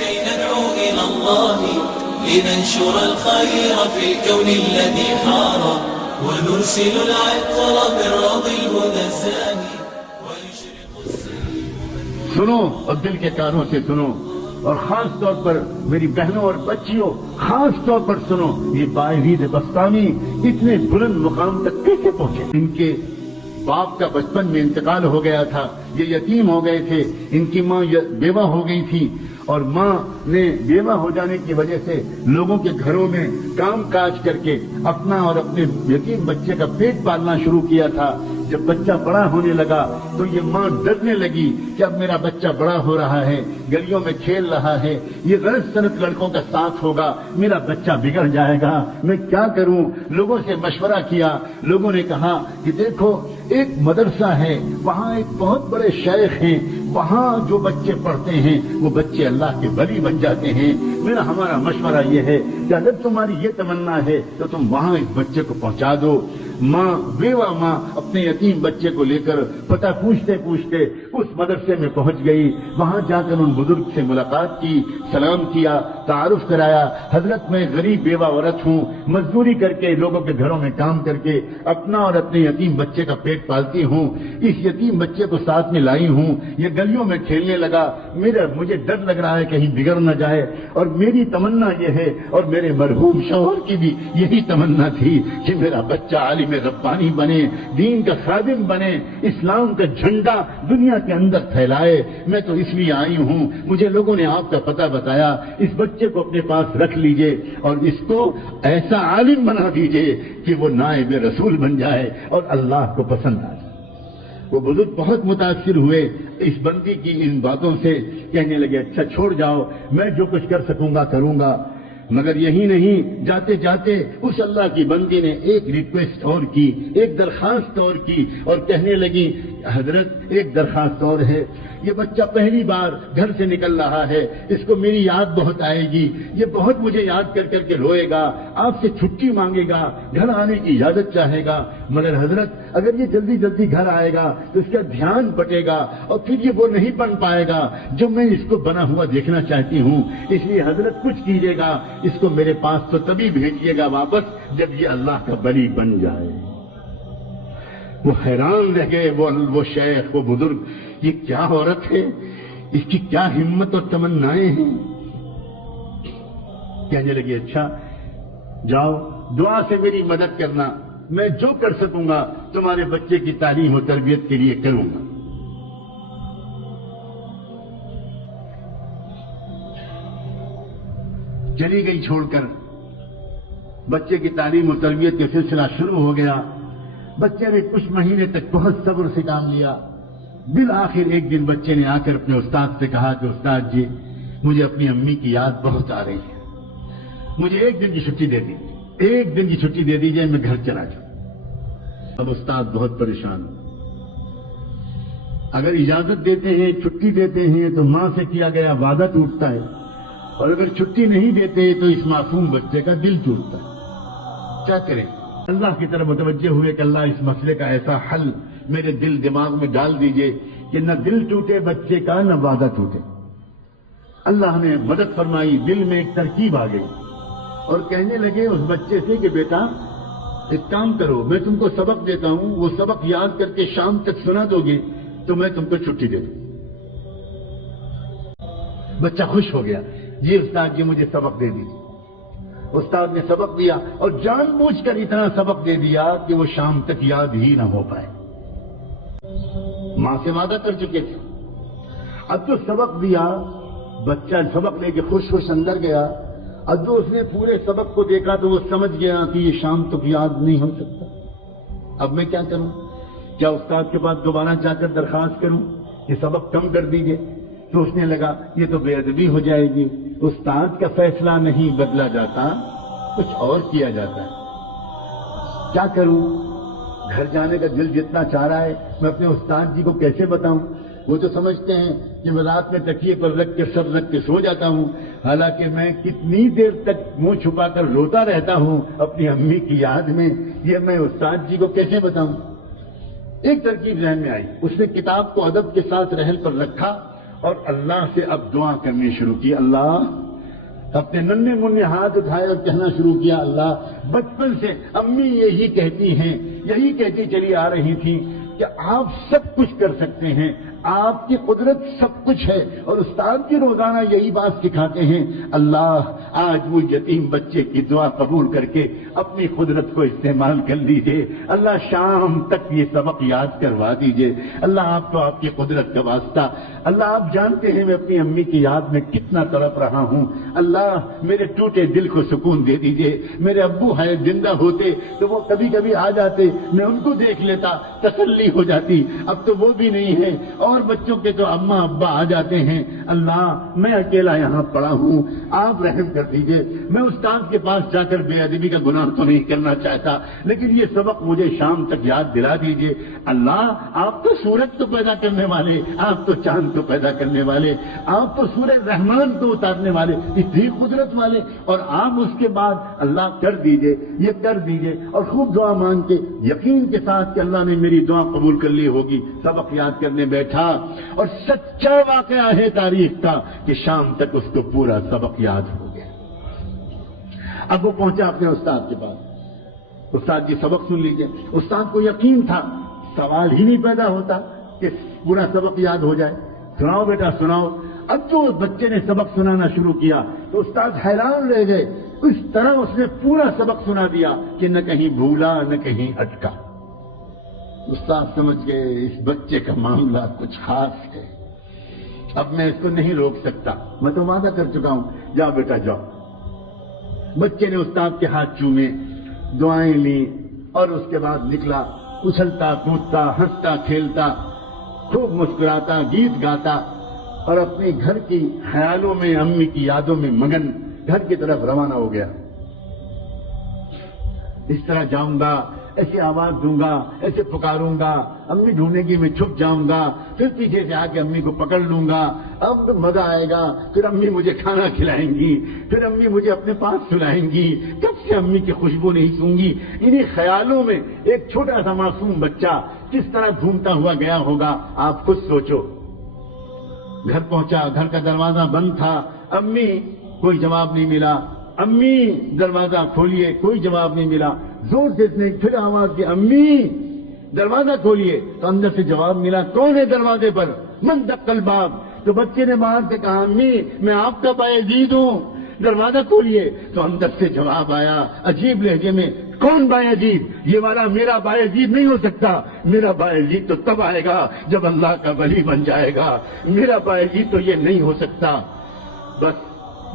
كي ندعو إلى الله لننشر الخير في الكون الذي حار ونرسل العطر بالرضا الهدى الزاهي ويشرق السماء. سنو اور دل کے کانوں سے سنو، اور خاص طور پر میری بہنوں اور بچیوں خاص طور پر سنو، یہ باعزید بستانی اتنے بلند مقام تک کیسے پہنچے؟ ان کے باپ کا بچپن میں انتقال ہو گیا تھا، یہ یتیم ہو گئے تھے، ان کی ماں بیوہ ہو گئی تھی، اور ماں نے بیوہ ہو جانے کی وجہ سے لوگوں کے گھروں میں کام کاج کر کے اپنا اور اپنے یتیم بچے کا پیٹ پالنا شروع کیا تھا. جب بچہ بڑا ہونے لگا تو یہ ماں ڈرنے لگی کہ اب میرا بچہ بڑا ہو رہا ہے، گلیوں میں کھیل رہا ہے، یہ غلط سلط لڑکوں کا ساتھ ہوگا، میرا بچہ بگڑ جائے گا، میں کیا کروں؟ لوگوں سے مشورہ کیا. لوگوں نے کہا کہ دیکھو ایک مدرسہ ہے، وہاں ایک بہت بڑے شیخ ہیں، وہاں جو بچے پڑھتے ہیں وہ بچے اللہ کے ولی بن جاتے ہیں. ہمارا مشورہ یہ ہے کہ اگر تمہاری یہ تمنا ہے تو تم وہاں اس بچے کو پہنچا دو. ماں بیوہ ماں اپنے یتیم بچے کو لے کر پتہ پوچھتے پوچھتے اس مدرسے میں پہنچ گئی. وہاں جا کر ان بزرگ سے ملاقات کی، سلام کیا، تعارف کرایا. حضرت میں غریب بیوہ عورت ہوں، مزدوری کر کے لوگوں کے گھروں میں کام کر کے اپنا اور اپنے یتیم بچے کا پیٹ پالتی ہوں. اس یتیم بچے کو ساتھ میں لائی ہوں، یہ گلیوں میں کھیلنے لگا، مجھے ڈر لگ رہا ہے کہیں بگڑ نہ جائے. اور میری تمنا یہ ہے، اور میرے مرحوم شوہر کی بھی یہی تمنا تھی کہ میرا بچہ عالم ربانی بنے، دین کا خادم بنے، اسلام کا جھنڈا دنیا کے اندر پھیلائے. میں تو اس لیے آئی ہوں، مجھے لوگوں نے آپ کا پتہ بتایا، اس بچے کو اپنے پاس رکھ لیجئے اور اس کو ایسا عالم بنا دیجئے کہ وہ نائب رسول بن جائے اور اللہ کو پسند آ جائے. وہ بزرگ بہت متاثر ہوئے اس بندی کی ان باتوں سے، کہنے لگے اچھا چھوڑ جاؤ، میں جو کچھ کر سکوں گا کروں گا. مگر یہی نہیں، جاتے جاتے اس اللہ کی بندی نے ایک ریکویسٹ اور کی، ایک درخواست اور کی، اور کہنے لگی حضرت ایک درخواست اور ہے، یہ بچہ پہلی بار گھر سے نکل رہا ہے، اس کو میری یاد بہت آئے گی، یہ بہت مجھے یاد کر کر کے روئے گا، آپ سے چھٹی مانگے گا، گھر آنے کی اجازت چاہے گا. مگر حضرت اگر یہ جلدی جلدی گھر آئے گا تو اس کا دھیان بٹے گا اور پھر یہ وہ نہیں بن پائے گا جو میں اس کو بنا ہوا دیکھنا چاہتی ہوں. اس لیے حضرت کچھ کیجیے گا، اس کو میرے پاس تو تبھی بھیجیے گا واپس جب یہ اللہ کا ولی بن جائے. وہ حیران رہ گئے، وہ شیخ، وہ بزرگ، یہ کیا عورت ہے، اس کی کیا ہمت اور تمنائیں ہیں. کہنے لگے اچھا جاؤ دعا سے میری مدد کرنا، میں جو کر سکوں گا تمہارے بچے کی تعلیم و تربیت کے لیے کروں گا. چلی گئی چھوڑ کر. بچے کی تعلیم و تربیت کا سلسلہ شروع ہو گیا. بچے نے کچھ مہینے تک بہت صبر سے کام لیا. بالآخر ایک دن بچے نے آ کر اپنے استاد سے کہا کہ استاد جی مجھے اپنی امی کی یاد بہت آ رہی ہے، مجھے ایک دن کی چھٹی دے دیجیے، ایک دن کی چھٹی دے دیجیے، میں گھر چلا جاؤں. اب استاد بہت پریشان ہو. اگر اجازت دیتے ہیں، چھٹی دیتے ہیں تو ماں سے کیا گیا وعدہ ٹوٹتا ہے، اور اگر چھٹی نہیں دیتے تو اس معصوم بچے کا دل ٹوٹتا ہے. کیا کریں؟ اللہ کی طرف متوجہ ہوئے کہ اللہ اس مسئلے کا ایسا حل میرے دل دماغ میں ڈال دیجئے کہ نہ دل ٹوٹے بچے کا، نہ وعدہ ٹوٹے. اللہ نے مدد فرمائی، دل میں ایک ترکیب آ گئی اور کہنے لگے اس بچے سے کہ بیٹا ایک کام کرو، میں تم کو سبق دیتا ہوں، وہ سبق یاد کر کے شام تک سنا دو گے تو میں تم کو چھٹی دے دوں. بچہ خوش ہو گیا، جی استاد جی مجھے سبق دے دیجیے. استاد نے سبق دیا اور جان بوجھ کر اتنا سبق دے دیا کہ وہ شام تک یاد ہی نہ ہو پائے. ماں سے وعدہ کر چکے تھے. اب جو سبق دیا، بچہ سبق لے کے خوش خوش اندر گیا. اب جو اس نے پورے سبق کو دیکھا تو وہ سمجھ گیا کہ یہ شام تک یاد نہیں ہو سکتا. اب میں کیا کروں؟ کیا استاد کے پاس دوبارہ جا کر درخواست کروں کہ سبق کم کر دیجیے؟ سوچنے لگا یہ تو بے ادبی ہو جائے گی. استاد کا فیصلہ نہیں بدلا جاتا، کچھ اور کیا جاتا ہے. کیا کروں؟ گھر جانے کا دل جتنا چاہ رہا ہے، میں اپنے استاد جی کو کیسے بتاؤں؟ وہ تو سمجھتے ہیں کہ میں رات میں تکیے پر رکھ کے سر رکھ کے سو جاتا ہوں، حالانکہ میں کتنی دیر تک منہ چھپا کر روتا رہتا ہوں اپنی امی کی یاد میں. یہ میں استاد جی کو کیسے بتاؤں؟ ایک ترکیب ذہن میں آئی. اس نے کتاب کو ادب کے ساتھ رحل پر رکھا اور اللہ سے اب دعا کرنی شروع کی. اللہ، اپنے ننھے منھے ہاتھ اٹھائے اور کہنا شروع کیا، اللہ. بچپن سے امی یہی کہتی ہیں، یہی کہتی چلی آ رہی تھی کہ آپ سب کچھ کر سکتے ہیں، آپ کی قدرت سب کچھ ہے. اور استاد کی روزانہ یہی بات سکھاتے ہیں، اللہ آج وہ یتیم بچے کی دعا قبول کر کے اپنی قدرت کو استعمال کر لیجئے. اللہ شام تک یہ سبق یاد کروا دیجئے. اللہ آپ کو آپ کی قدرت کا واسطہ. اللہ آپ جانتے ہیں میں اپنی امی کی یاد میں کتنا تڑپ رہا ہوں. اللہ میرے ٹوٹے دل کو سکون دے دیجئے. میرے ابو ہیں زندہ ہوتے تو وہ کبھی کبھی آ جاتے، میں ان کو دیکھ لیتا، تسلی ہو جاتی. اب تو وہ بھی نہیں ہے، اور بچوں کے تو اماں ابا آ جاتے ہیں. اللہ میں اکیلا یہاں پڑا ہوں، آپ رحم کر دیجئے. میں استاد کے پاس جا کر بے ادبی کا گناہ تو نہیں کرنا چاہتا، لیکن یہ سبق مجھے شام تک یاد دلا دیجئے. اللہ آپ تو سورج کو پیدا کرنے والے، آپ تو چاند کو پیدا کرنے والے، آپ تو سورج رحمان کو اتارنے والے، اتنی قدرت والے، اور آپ اس کے بعد اللہ کر دیجئے، یہ کر دیجئے. اور خوب دعا مانگ کے یقین کے ساتھ کہ اللہ نے میری دعا قبول کر لی ہوگی، سبق یاد کرنے بیٹھا. اور سچا واقعہ ہے تاریخ کا کہ شام تک اس کو پورا سبق یاد ہو گیا. اب وہ پہنچا اپنے استاد کے پاس. استاد جی سبق سن لیجئے. استاد کو یقین تھا، سوال ہی نہیں پیدا ہوتا کہ پورا سبق یاد ہو جائے. سناؤ بیٹا سناؤ. اب جو اس بچے نے سبق سنانا شروع کیا تو استاد حیران رہ گئے. اس طرح اس نے پورا سبق سنا دیا کہ نہ کہیں بھولا نہ کہیں اٹکا. استاد سمجھ گئے اس بچے کا معاملہ کچھ خاص ہے، اب میں اس کو نہیں روک سکتا، میں تو وعدہ کر چکا ہوں. جاؤ بیٹا جاؤ. بچے نے استاد کے ہاتھ چومے، دعائیں لی، اور اس کے بعد نکلا، اچھلتا کودتا ہنستا کھیلتا، خوب مسکراتا، گیت گاتا، اور اپنے گھر کی خیالوں میں، امی کی یادوں میں مگن گھر کی طرف روانہ ہو گیا. اس طرح جاؤں گا، ایسی آواز دوں گا، ایسے پکاروں گا، امی ڈھونڈے گی، میں چھپ جاؤں گا، پھر پیچھے سے آ کے امی کو پکڑ لوں گا، اب مزہ آئے گا. پھر امی مجھے کھانا کھلائیں گی، پھر امی مجھے اپنے پاس سلائیں گی، کب سے امی کی خوشبو نہیں سوں گی. انہی خیالوں میں ایک چھوٹا سا معصوم بچہ کس طرح گھومتا ہوا گیا ہوگا، آپ خود سوچو. گھر پہنچا، گھر کا دروازہ بند تھا. امی، کوئی جواب نہیں ملا. امی دروازہ کھولیے، کوئی جواب نہیں ملا. زور سے نے پھر آواز دی، امی دروازہ کھولیے، تو اندر سے جواب ملا، کون ہے دروازے پر؟ من دق الباب. تو بچے نے باہر سے کہا، امی میں آپ کا باعزید ہوں، دروازہ کھولیے. تو اندر سے جواب آیا عجیب لہجے میں، کون باعزید؟ یہ والا میرا باعزید نہیں ہو سکتا. میرا باعزید تو تب آئے گا جب اللہ کا ولی بن جائے گا. میرا باعزید تو یہ نہیں ہو سکتا. بس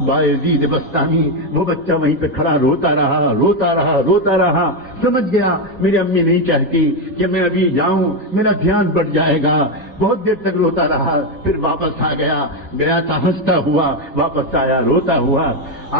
باعزید بستانی، وہ بچہ وہیں پہ کھڑا روتا رہا روتا رہا روتا رہا. سمجھ گیا میری امی نہیں چاہتی کہ میں ابھی جاؤں، میرا دھیان بڑھ جائے گا. بہت دیر تک روتا رہا، پھر واپس آ گیا. گیا تھا ہنستا ہوا، واپس آیا روتا ہوا.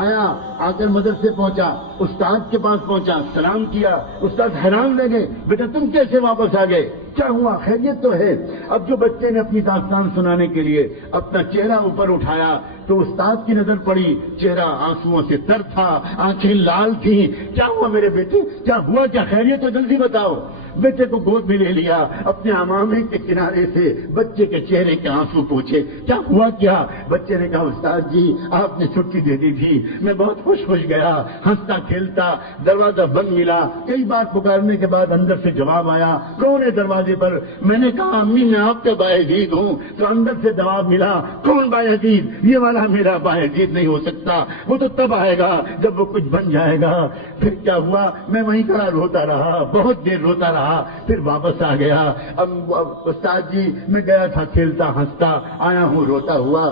آیا، آ کر مدرسے پہنچا، استاد کے پاس پہنچا، سلام کیا. استاد حیران رہ گئے، بیٹا تم کیسے واپس آ گئے؟ کیا ہوا؟ خیریت تو ہے؟ اب جو بچے نے اپنی داستان سنانے کے لیے اپنا چہرہ اوپر اٹھایا تو استاد کی نظر پڑی، چہرہ آنسوؤں سے تر تھا، آنکھیں لال تھیں. کیا ہوا میرے بیٹے؟ کیا ہوا؟ کیا خیریت ہے؟ جلدی بتاؤ. بیٹے کو گود میں لے لیا، اپنے عمامے کے کنارے سے بچے کے چہرے کے آنسو پوچھے. کیا ہوا کیا؟ بچے نے کہا، استاد جی آپ نے چھٹی دے دی تھی، میں بہت خوش گیا، ہنستا کھیلتا. دروازہ بند ملا، کئی بار پکارنے کے بعد اندر سے جواب آیا، کون ہے دروازے پر؟ میں نے کہا، امی میں آپ کا باعزید ہوں. تو اندر سے جواب ملا، کون باعزید؟ یہ والا میرا باعزید نہیں ہو سکتا، وہ تو تب آئے گا جب وہ کچھ بن جائے گا. پھر کیا ہوا؟ میں وہیں کھڑا روتا رہا، بہت دیر روتا رہا، پھر واپس آ گیا. اب استاد جی میں گیا تھا کھیلتا ہنستا، آیا ہوں روتا ہوا.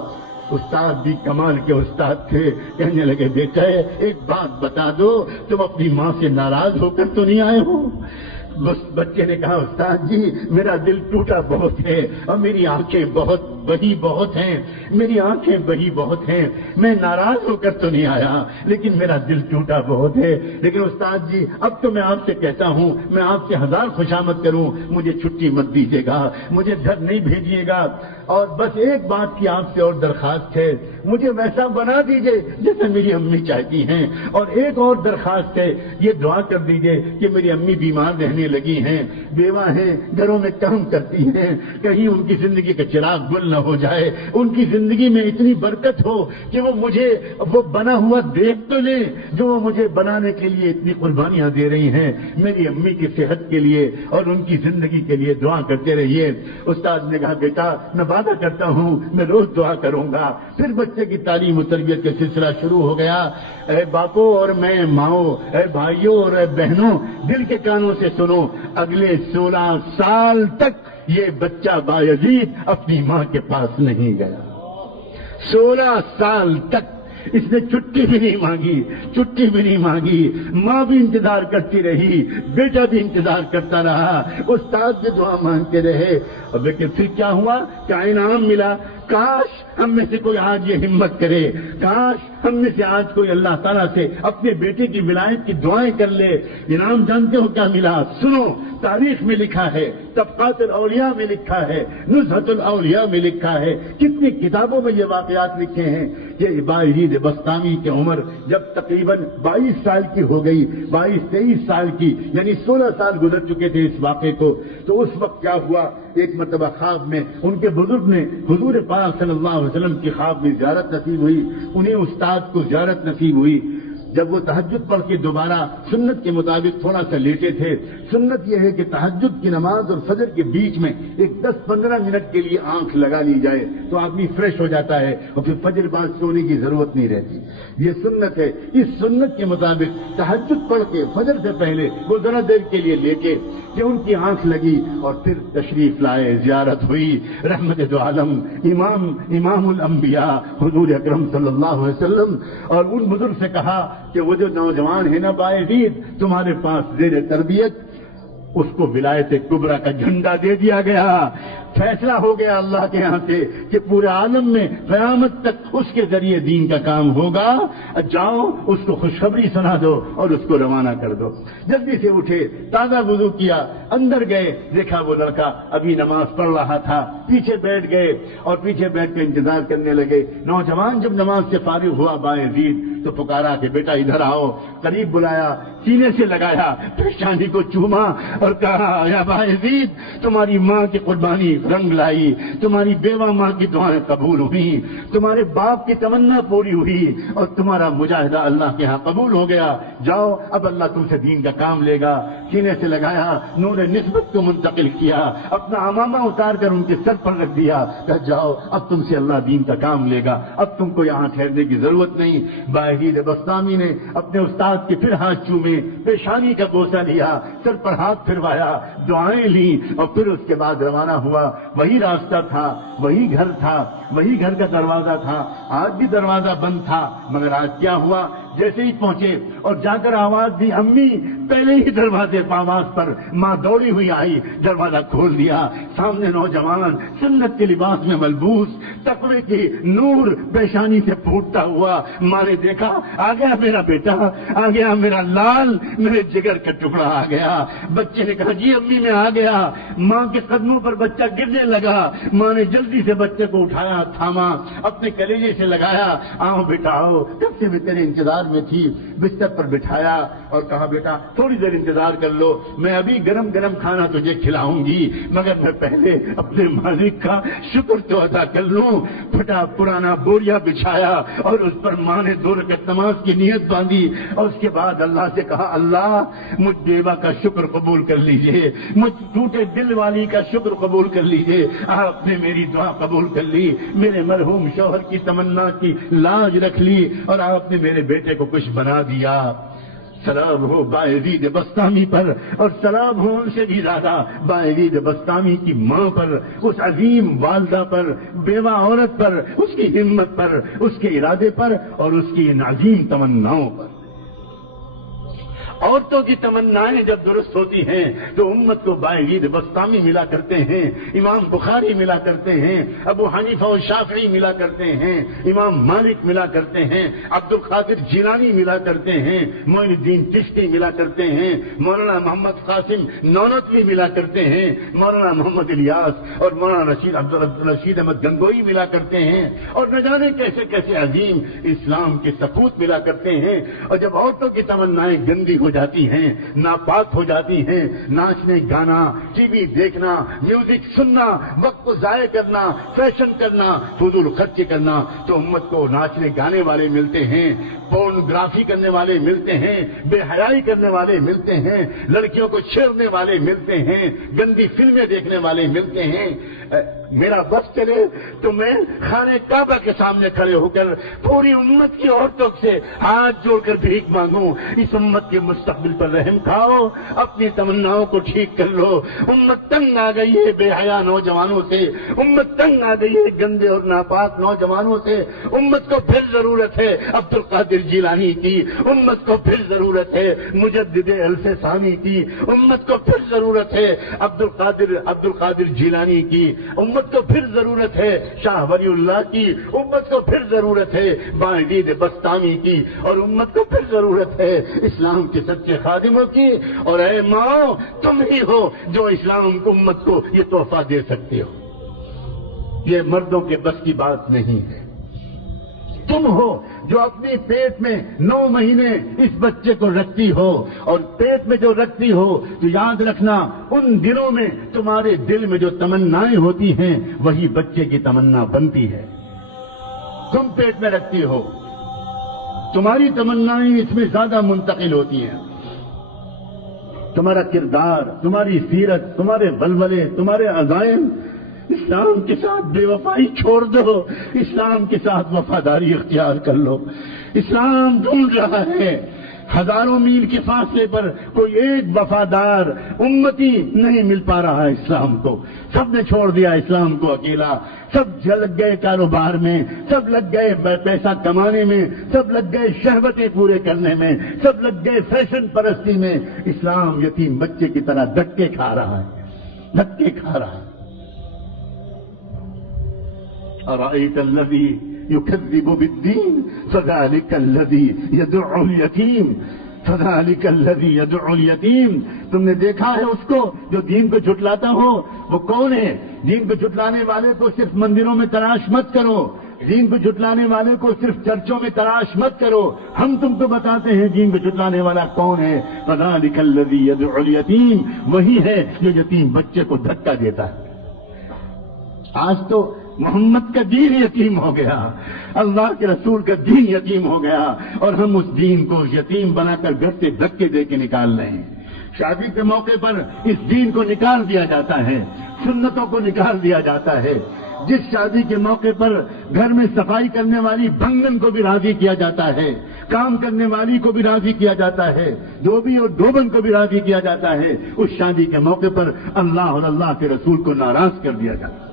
استاد بھی کمال کے استاد تھے، کہنے لگے، بیٹا ایک بات بتا دو، تم اپنی ماں سے ناراض ہو کر تو نہیں آئے ہو؟ بس بچے نے کہا، استاد جی میرا دل ٹوٹا بہت ہے، اور میری آنکھیں بہت بہی بہت ہیں، میری آنکھیں بہی بہت ہیں. میں ناراض ہو کر تو نہیں آیا، لیکن میرا دل ٹوٹا بہت ہے. لیکن استاد جی اب تو میں آپ سے کہتا ہوں، میں آپ سے ہزار خوشامد کروں، مجھے چھٹی مت دیجیے گا، مجھے گھر نہیں بھیجیے گا. اور بس ایک بات کی آپ سے اور درخواست ہے، مجھے ویسا بنا دیجیے جیسے میری امی چاہتی ہیں. اور ایک اور درخواست ہے، یہ دعا کر دیجیے کہ میری امی بیمار رہنے لگی ہیں، بیوہ ہیں، گھروں میں کام کرتی ہیں، کہیں ان کی زندگی کا چراغ گل نہ ہو جائے، ان کی زندگی میں اتنی برکت ہو کہ وہ مجھے وہ بنا ہوا دیکھ تو لیں جو وہ مجھے بنانے کے لیے اتنی قربانیاں دے رہی ہیں۔ میری امی کی صحت کے لیے اور ان کی زندگی کے لیے دعا کرتے رہیے۔ استاد نے کہا بیٹا میں وعدہ کرتا ہوں میں روز دعا کروں گا۔ پھر بچے کی تعلیم و تربیت کا سلسلہ شروع ہو گیا۔ اے باپو اور میں ماؤں، اے بھائیوں اور اے بہنوں، دل کے کانوں سے سنو، اگلے 16 سال تک یہ بچہ بایزید اپنی ماں کے پاس نہیں گیا۔ 16 سال تک اس نے چھٹی بھی نہیں مانگی، چھٹی بھی نہیں مانگی۔ ماں بھی انتظار کرتی رہی، بیٹا بھی انتظار کرتا رہا، استاد بھی دعا مانگتے رہے، اور لیکن پھر کیا ہوا؟ کیا انعام ملا؟ کاش ہم میں سے کوئی آج یہ ہمت کرے، کاش ہم میں سے آج کوئی اللہ تعالیٰ سے اپنے بیٹے کی ولایت کی دعائیں کر لے۔ انعام جانتے ہو کیا ملا؟ سنو، تاریخ میں لکھا ہے، طبقات الاولیاء میں لکھا ہے، نزہۃ الاولیاء میں لکھا ہے، کتنی کتابوں میں یہ واقعات لکھے ہیں کہ بایزید بسطامی کی عمر جب تقریباً 22 سال کی ہو گئی، 22-23 سال کی، یعنی 16 سال گزر چکے تھے اس واقعے کو، تو اس وقت کیا ہوا؟ ایک مرتبہ خواب میں ان کے بزرگ نے حضور پاک صلی اللہ علیہ وسلم کی خواب میں زیارت نصیب ہوئی، انہیں استاد کو زیارت نصیب ہوئی۔ جب وہ تہجد پڑھ کے دوبارہ سنت کے مطابق تھوڑا سا لیٹے تھے، سنت یہ ہے کہ تہجد کی نماز اور فجر کے بیچ میں ایک 10-15 منٹ کے لیے آنکھ لگا لی جائے تو آدمی فریش ہو جاتا ہے اور پھر فجر بعد سونے کی ضرورت نہیں رہتی، یہ سنت ہے۔ اس سنت کے مطابق تہجد پڑھ کے فجر سے پہلے وہ ذرا دیر کے لیے لیٹے کہ ان کی آنکھ لگی اور پھر تشریف لائے، زیارت ہوئی رحمت دو عالم امام الانبیاء حضور اکرم صلی اللہ علیہ وسلم، اور ان بزرگ سے کہا کہ وہ جو نوجوان ہے نا بایزید تمہارے پاس زیر تربیت، اس کو ولایت کبریٰ کا جھنڈا دے دیا گیا۔ فیصلہ ہو گیا اللہ کے ہاں سے کہ پورے عالم میں قیامت تک اس کے ذریعے دین کا کام ہوگا، جاؤ اس کو خوشخبری سنا دو اور اس کو روانہ کر دو۔ جلدی سے اٹھے، تازہ وضو کیا، اندر گئے، دیکھا وہ لڑکا ابھی نماز پڑھ رہا تھا، پیچھے بیٹھ گئے اور پیچھے بیٹھ کے انتظار کرنے لگے۔ نوجوان جب نماز سے فارغ ہوا بایزید تو پکارا کہ بیٹا ادھر آؤ، قریب بلایا، سینے سے لگایا، پیشانی کو چوما اور کہا یا بایزید تمہاری ماں کی قربانی رنگ لائی، تمہاری بیوہ ماں کی دعائیں قبول ہوئی، تمہارے باپ کی تمنا پوری ہوئی اور تمہارا مجاہدہ اللہ کے ہاں قبول ہو گیا، جاؤ اب اللہ تم سے دین کا کام لے گا۔ سینے سے لگایا، نور نسبت کو منتقل کیا، اپنا عمامہ اتار کر ان کے سر پر رکھ دیا، کہ جاؤ اب تم سے اللہ دین کا کام لے گا، اب تم کو یہاں ٹھہرنے کی ضرورت نہیں۔ بایزید بسطامی نے اپنے استاد کے پھر ہاتھ چومے، پیشانی کا بوسہ لیا، سر پر ہاتھ پھروایا، دعائیں لی اور پھر اس کے بعد روانہ ہوا۔ وہی راستہ تھا، وہی گھر تھا، وہی گھر کا دروازہ تھا، آج بھی دروازہ بند تھا، مگر آج کیا ہوا؟ جیسے ہی پہنچے اور جا کر آواز دی امی، پہلے ہی دروازے پر آواز پر ماں دوڑی ہوئی آئی، دروازہ کھول دیا، سامنے نوجوان سنت کے لباس میں ملبوس، تقوی کی نور پیشانی سے پھوٹتا ہوا۔ ماں نے دیکھا آ گیا میرا بیٹا، آ گیا میرا لال، میرے جگر کا ٹکڑا آ گیا۔ بچے نے کہا جی امی میں آ گیا۔ ماں کے قدموں پر بچہ گرنے لگا، ماں نے جلدی سے بچے کو اٹھایا، تھاما، اپنے کلیجے سے لگایا، آؤ بیٹا آؤ، کب سے میں تیرے انتظار میں تھی، بستر پر بٹھایا اور کہا بیٹا تھوڑی دیر انتظار کر لو، میں ابھی گرم گرم کھانا تجھے کھلاؤں گی، مگر میں پہلے اپنے مالک کا شکر تو ادا کر لوں۔ پھٹا پرانا بوریا بچھایا اور اس پر ماں نے 2 رکعت نماز کی نیت باندھی اور اس کے بعد اللہ سے کہا اللہ مجھ بیوہ کا شکر قبول کر لیجئے، مجھ ٹوٹے دل والی کا شکر قبول کر لیجئے، آپ نے میری دعا قبول کر لی، میرے مرحوم شوہر کی تمنا کی لاج رکھ لی اور آپ نے میرے بیٹے کو کچھ بنا دیا۔ سلام ہو بایزید بسطامی پر، اور سلام ہو ان سے بھی زیادہ بایزید بسطامی کی ماں پر، اس عظیم والدہ پر، بیوہ عورت پر، اس کی ہمت پر، اس کے ارادے پر اور اس کی ان عظیم تمناؤں پر۔ عورتوں کی تمنائیں جب درست ہوتی ہیں تو امت کو بایزید بسطامی ملا کرتے ہیں، امام بخاری ملا کرتے ہیں، ابو حنیفہ و شافعی ملا کرتے ہیں، امام مالک ملا کرتے ہیں، عبد القادر جیلانی ملا کرتے ہیں، معین الدین چشتی ملا کرتے ہیں، مولانا محمد قاسم نانوتوی ملا کرتے ہیں، مولانا محمد الیاس اور مولانا رشید احمد گنگوئی ملا کرتے ہیں، اور نہ جانے کیسے کیسے عظیم اسلام کے سپوت ملا کرتے ہیں۔ اور جب عورتوں کی تمنائیں گندی ہو جاتی ہیں، ناپاک ہو جاتی ہیں، ناچنے گانا، ٹی وی دیکھنا، میوزک سننا، وقت کو ضائع کرنا، فیشن کرنا، فضول خرچی کرنا، تو امت کو ناچنے گانے والے ملتے ہیں، پورنوگرافی کرنے والے ملتے ہیں، بے حیائی کرنے والے ملتے ہیں، لڑکیوں کو چھیڑنے والے ملتے ہیں، گندی فلمیں دیکھنے والے ملتے ہیں۔ میرا بس چلے تو میں خانہ کعبہ کے سامنے کھڑے ہو کر پوری امت کی عورتوں سے ہاتھ جوڑ کر بھیک مانگوں، اس امت کے مستقبل پر رحم کھاؤ، اپنی تمناؤں کو ٹھیک کر لو۔ امت تنگ آ گئی ہے بے حیا نوجوانوں سے، امت تنگ آ گئی ہے گندے اور ناپاک نوجوانوں سے، امت کو پھر ضرورت ہے عبد القادر جیلانی کی، امت کو پھر ضرورت ہے مجدد الف ثانی کی، امت کو پھر ضرورت ہے عبد القادر جیلانی کی، امت کو پھر ضرورت ہے شاہ ولی اللہ کی، امت کو پھر ضرورت ہے بائیدید بستامی کی، اور امت کو پھر ضرورت ہے اسلام کے سچے خادموں کی۔ اور اے ماں، تم ہی ہو جو اسلام کو امت کو یہ تحفہ دے سکتے ہو، یہ مردوں کے بس کی بات نہیں ہے۔ تم ہو جو اپنی پیٹ میں 9 مہینے اس بچے کو رکھتی ہو، اور پیٹ میں جو رکھتی ہو تو یاد رکھنا ان دنوں میں تمہارے دل میں جو تمنائیں ہوتی ہیں وہی بچے کی تمنا بنتی ہے۔ تم پیٹ میں رکھتی ہو، تمہاری تمنائیں اس میں زیادہ منتقل ہوتی ہیں۔ تمہارا کردار، تمہاری سیرت، تمہارے ولولے، تمہارے عزائم، اسلام کے ساتھ بے وفائی چھوڑ دو، اسلام کے ساتھ وفاداری اختیار کر لو۔ اسلام ڈھونڈ رہا ہے، ہزاروں میل کے فاصلے پر کوئی ایک وفادار امتی نہیں مل پا رہا ہے اسلام کو۔ سب نے چھوڑ دیا اسلام کو اکیلا، سب لگ گئے کاروبار میں، سب لگ گئے پیسہ کمانے میں، سب لگ گئے شہوتیں پورے کرنے میں، سب لگ گئے فیشن پرستی میں۔ اسلام یتیم بچے کی طرح دھکے کھا رہا ہے، دھکے کھا رہا ہے۔ أرأيت الذي يكذب بالدين فذلك الذي يدعو اليتيم، فذلك الذي يدعو اليتيم۔ تم نے دیکھا ہے اس کو جو دین کو جھٹلاتا ہو؟ وہ کون ہے؟ دین کو جھٹلانے والے کو صرف مندروں میں تلاش مت کرو، دین کو جھٹلانے والے کو صرف چرچوں میں تلاش مت کرو، ہم تم کو بتاتے ہیں دین کو جھٹلانے والا کون ہے۔ فذلك الذي يدعو اليتيم، وہی ہے جو یتیم بچے کو دھکا دیتا ہے۔ آج تو محمد کا دین یتیم ہو گیا، اللہ کے رسول کا دین یتیم ہو گیا، اور ہم اس دین کو یتیم بنا کر گھر سے دھکے دے کے نکال رہے ہیں۔ شادی کے موقع پر اس دین کو نکال دیا جاتا ہے، سنتوں کو نکال دیا جاتا ہے۔ جس شادی کے موقع پر گھر میں صفائی کرنے والی بنگن کو بھی راضی کیا جاتا ہے، کام کرنے والی کو بھی راضی کیا جاتا ہے، دھوبی اور دھوبن کو بھی راضی کیا جاتا ہے، اس شادی کے موقع پر اللہ اور اللہ کے رسول کو ناراض کر دیا جاتا ہے۔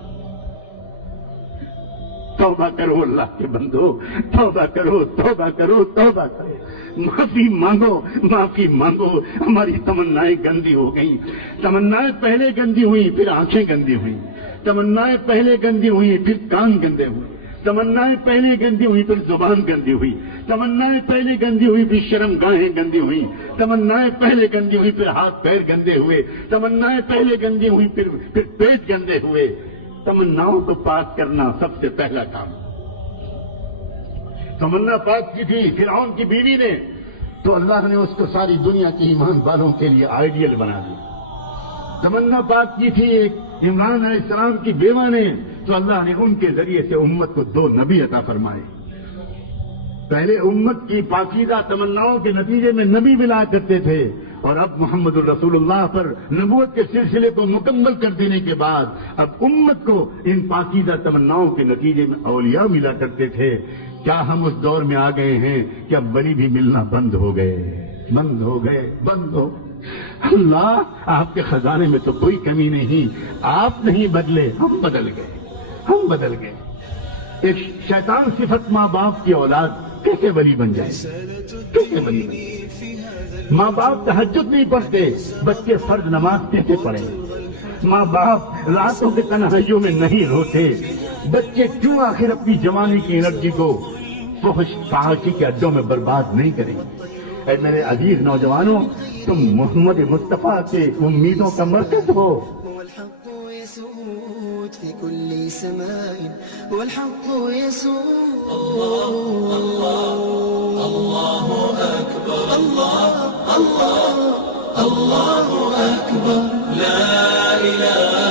توبہ کرو اللہ کے بندو، توبہ کرو، توبہ کرو، توبہ کرو، معافی مانگو، معافی مانگو۔ ہماری تمنائیں گندی ہو گئیں، تمنائیں پہلے گندی ہوئی پھر آنکھیں گندی ہوئی، تمنائیں پہلے گندی ہوئی پھر کان گندے ہوئے، تمنائیں پہلے گندی ہوئی پھر زبان گندی ہوئی، تمنائیں پہلے گندی ہوئی پھر شرم گاہیں گندی ہوئی، تمنائیں پہلے گندی ہوئی پھر ہاتھ پیر گندے ہوئے، تمنائیں پہلے گندی ہوئی پھر پیٹ گندے ہوئے۔ تمناؤں کو پاک کرنا سب سے پہلا کام۔ تمنا پاک کی تھی فرعون کی بیوی نے، تو اللہ نے اس کو ساری دنیا کے ایمان والوں کے لیے آئیڈیل بنا دیا۔ تمنا پاک کی تھی ایک عمران علیہ السلام کی بیوہ نے، تو اللہ نے ان کے ذریعے سے امت کو 2 نبی عطا فرمائے۔ پہلے امت کی پاکیزہ تمناؤں کے نتیجے میں نبی ملا کرتے تھے، اور اب محمد الرسول اللہ پر نبوت کے سلسلے کو مکمل کر دینے کے بعد اب امت کو ان پاکیزہ تمناؤں کے نتیجے میں اولیاء ملا کرتے تھے۔ کیا ہم اس دور میں آ گئے ہیں کہ اب ولی بھی ملنا بند ہو گئے، بند ہو گئے، بند ہو؟ اللہ، آپ کے خزانے میں تو کوئی کمی نہیں، آپ نہیں بدلے، ہم بدل گئے، ہم بدل گئے۔ ایک شیطان صفت ماں باپ کی اولاد کیسے ولی بن جائے، کیسے ولی بن جائے؟ ماں باپ تہجد نہیں پڑھتے، بچے فرض نماز کیسے پڑھیں؟ ماں باپ راتوں کے تنہائیوں میں نہیں روتے، بچے کیوں آخر اپنی جوانی کی انرجی کو فحاشی کے اڈوں میں برباد نہیں کریں؟ اے میرے عزیز نوجوانوں، تم محمد مصطفیٰ کے امیدوں کا مرکز ہو۔ في كل سماء والحق يسود الله أكبر، الله الله الله أكبر لا إله